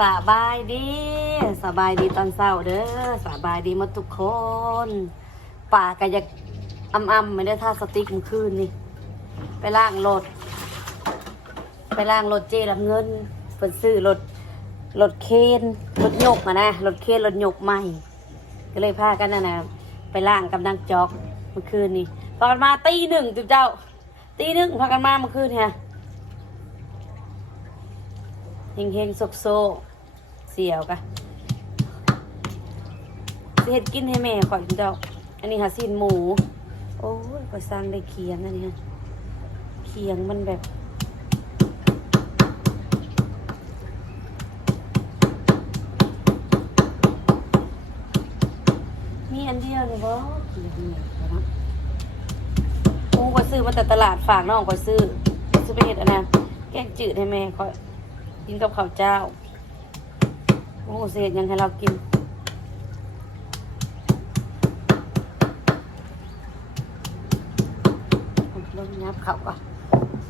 สบายดีสบายดีตอนเช้าเด้อสบายดีหมดทุกคนป่าก็อยากอ่ำๆไม่ได้ท่าสติ๊กมื่อคืนนี่ไปล่างรถไปล่างรถเจรับเงินเพิ่นซื้อรถรถเคนรถยกอะนะรถเคนรถยกใหม่ ก็เลยพากันน่ะนะไปล่างกับนางจอกเมื่อคืนนี่พากันมาตีหนึ่งจุ๊บเจ้าตีหนึ่งพากันมาเมื่อคืนเนี่ยเฮงเฮงโซกโซก สียวกะสิเฮ็ดกินให้แม่ก่อนจุ๊บเจ้าอันนี้หาซีนหมู โอ้ยก็สร้างได้เคียงอันนี้ฮะเคียงมันแบบมีอันเดียวเลยบ่กินอันเดียวแล้วเนะโอ้ก็ซื้อมาแต่ตลาดฝากน้องก็ซื้อซื้อไปเห็ดอันนั้นแกงจืดให้แม่ก็กินกับข้าวเจ้า โอ้เสียยังให้เรากินลงยับเขาก่อน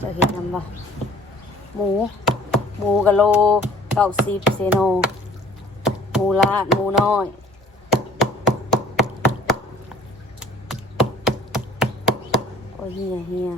จะเห็นนำบ่หมู หมูกะโลเก้าสิบเซโน หมูลาด หมูน้อยโอ้ยเฮียเฮีย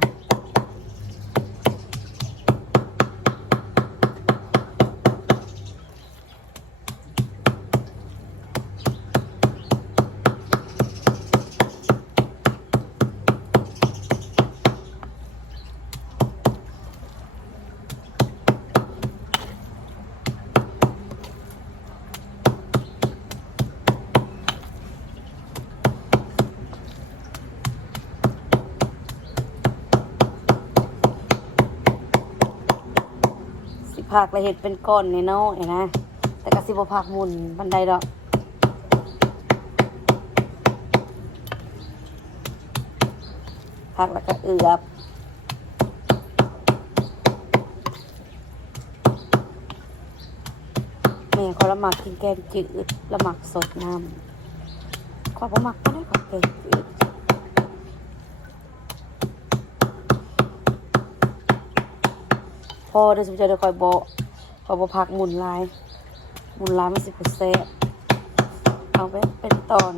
สิ ผักละเห็ดเป็นก้อนในน้อยๆนะ แต่ก็สิบผักหมุนบันไดดอกผักแล้วก็เอือบแม่เขาละหมักกินแกงจืดละหมักสดน้ำขอบ่หมักก็ได้ขอแกงจืด พอได้สมใจได้คอยโบคอยโบพักหมุนลาย หมุนลายมันสิบเซะเอาไปเป็นตอน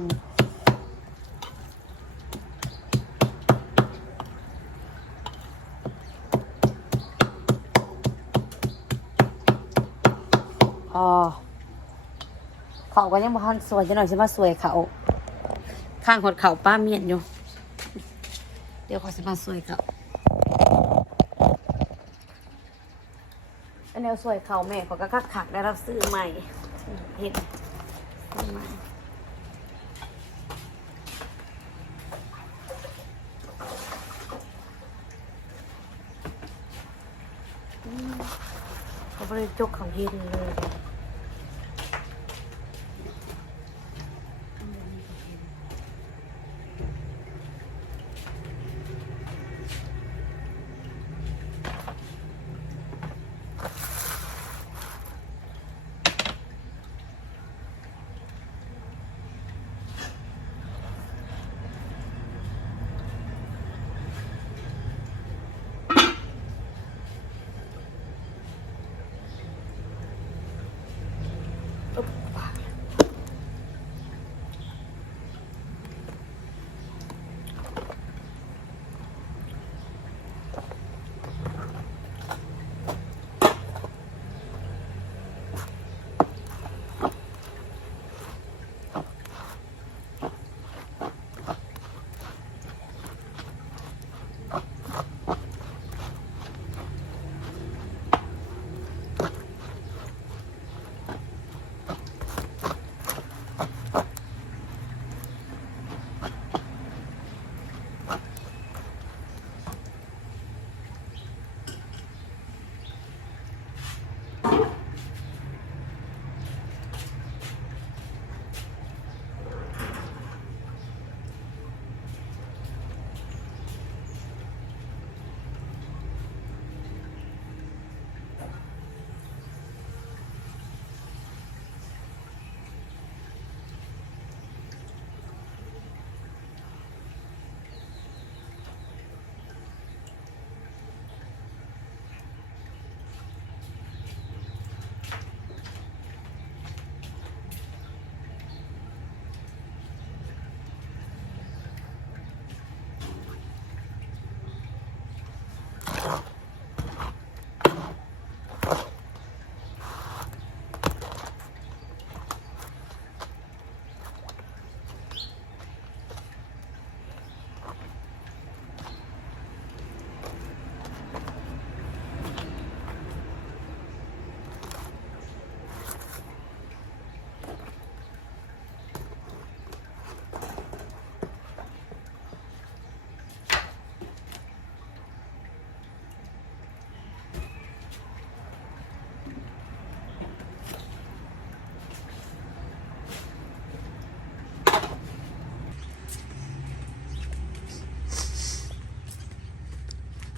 พอเขาก็ยังบ่ทันสวยจะหน่อยใช่ไหมสวยเขาข้างหดเขาป้าเมียนอยู่ เดี๋ยวขอสิมาสวยเขา อัน แนวสวยเขาแม่เขาก็คักขักได้รับซื้อใหม่เห็ดซื้อใหม่อืมเขาบริจกเขาเย็นเลย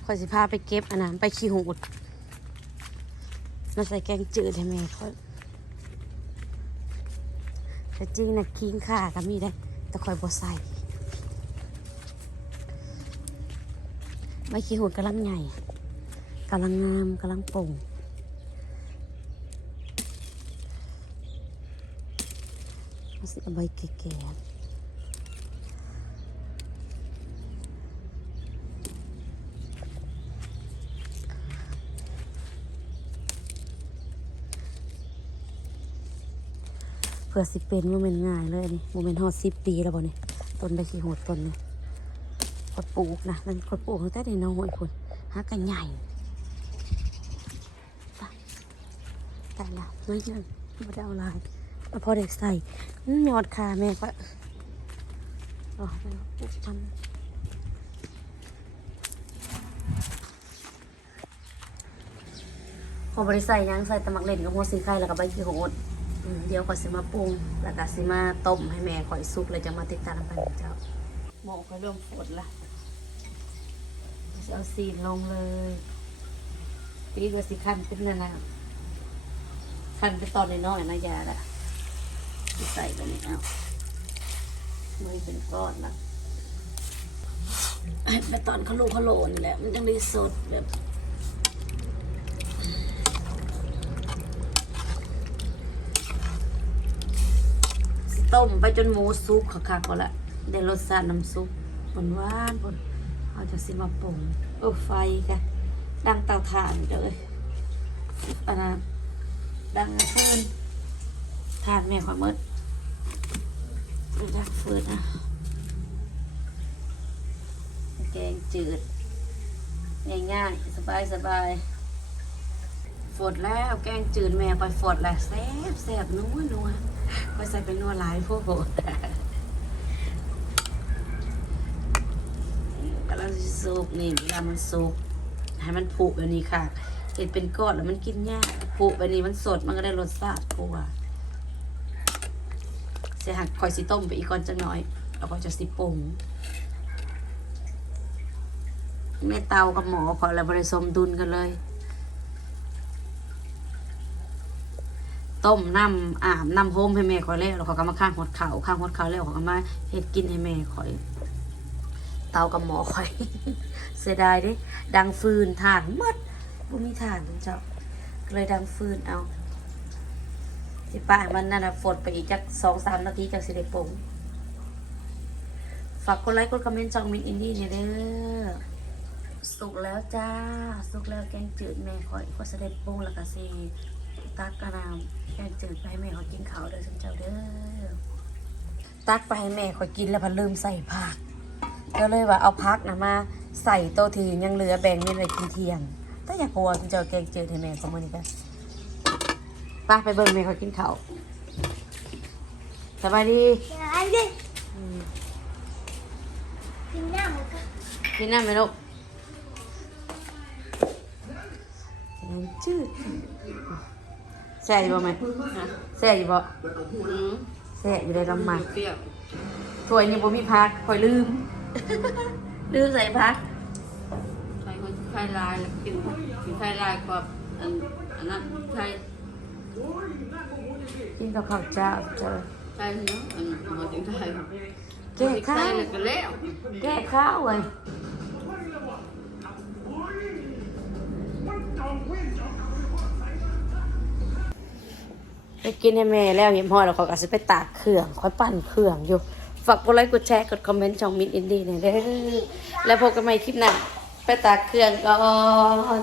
คอยสิพาไปเก็บอันนั้นไปขี้หูดมาใส่แกงจืดให้แม่ค่อยแต่จริงนะคิงข่าก็มีได้ แต่คอยบ่ใส่ใบขี้หูดกำลังใหญ่กำลังงามกำลังโป่งเอาสิเอาใบแก่ๆ พื่อสิเป็นโมเมนต์ง่ายเลยนี่โมเมนต์ฮอดสิบปีแล้วบ่นี่ต้นใบขี้โหดต้นนี่กดปลูกนะนั่นกดปลูกตั้งแต่ในน้องหอยคนหากันใหญ่ตายตายละไม่ยังไม่ได้เอาลายเอาพอเด็กใส่อื้อยอดขาแม่ก็อ๋อไปปลูกมันพอบริใส่ยังใส่ตะมักเล่นกับหัวสีไข่แล้วก็ใบขี้โหด เดี๋ยวข่อยสิมาปรุง แล้วก็สิมาต้มให้แม่ข่อยสุกแล้วจะมาติดตามกันเจ้าหมอก็เริ่มฝดละจะเอาซีนลงเลยปีก็สิคันเป็นนานาคันเป็นตอนน้อยๆนะยาละใส่ไปนี่เอามือเป็นก้อนละไปตอนขลุขโหลนี่แหละมันจังได้สดแบบ ต้มไปจนหมูสุกคักๆก็ละได้รสชาติน้ำซุปหวานหวานๆพุ่นเอาจะสิมาปรุงเออไฟกันดังเตาถ่านเลยอันนั้นดังเฟืนถ่านแม่ขอยหมดดังฟืนนะแกงจืดง่ายๆสบายๆฝดแล้วแกงจืดแม่ไปฝดแล้วแซ่บแซ่บนัวนัว ก็ใส่เป็นนัวลายพวกโบดกำลังสุกนี่เวลามันสุกให้มันผุแบบนี้ค่ะเห็ดเป็นก้อนแล้วมันกินยากผุแบบนี้มันสดมันก็ได้รสชาติกว่าเสียหักคอยสิต้มไปอีกก่อนจังหน่อยแล้วก็จะสิปรุงแม่เตากับหมอพอแล้วบริสมดุลกันเลย ต้มน้ำอาบน้ำโฮมให้แม่คอยแล้วเขาก็มาข้างหดเขาข้างหดเขาแล้วเขาก็มาเฮ็ดกินให้แม่คอย เตากับหมอคอย เสียดายดิดังฟืนถ่านหมดบ่มีถ่านเจ้าเลยดังฟืนเอาสิป้ามันนั่นนะฝดไปอีกจักสองสามนาทีจากสิได้ปงฝากกดไลค์กดคอมเมนต์จองมินอินดี้เนี่ยเด้อสุกแล้วจ้า สุกแล้วแกงจืดแม่คอยก็เสด็จปงแล้วก็สิ ตักกระนำแกงจืดไปให้แม่เขากินข้าวเด้อฉันเจ้าเด้อตักไปให้แม่เขากินแล้วพันลืมใส่ผัก ก็เลยว่าเอาพักนะมา ใส่โตะทียังเหลือแบ่งเม็ดไว้กินเที่ยงแต่อยากกลัวฉันเจ้าแกงจืดให้แม่ของมันนี่กันไปไปเบิ่งแม่เขากินข้าวสบายดีไอ้เด็กอืมกินหน้ามันก็กินน้ำไหมลูกแกงจืด แซ่บอยู่บ่ไหมแซ่บอยู่บ่แซ่อยู่ในลำมันเปรี้ยวถ้วยนี้บ่มีพักคอยลืม ลืมใส่พักใครคนไทยลายแล้วกินกินไทยลายกว่าอันอันนั้นไทยกินกับข้าวเจ้าเจอไทยเนาะอันหมดถึงไทยแก้ข้าไทวยแล้วก็แล้ว แก้ข้าวเว้ย ไปกินให้แม่แล้วเห็นพ่อแล้วเขาก็สิไปตากเครื่องค่อยปั่นเครื่องอยู่ ฝากกดไลค์กดแชร์กดคอมเมนต์ช่องมินอินดี้หน่อยเด้อแล้วพบกันใหม่คลิปหน้าไปตากเครื่องก่อน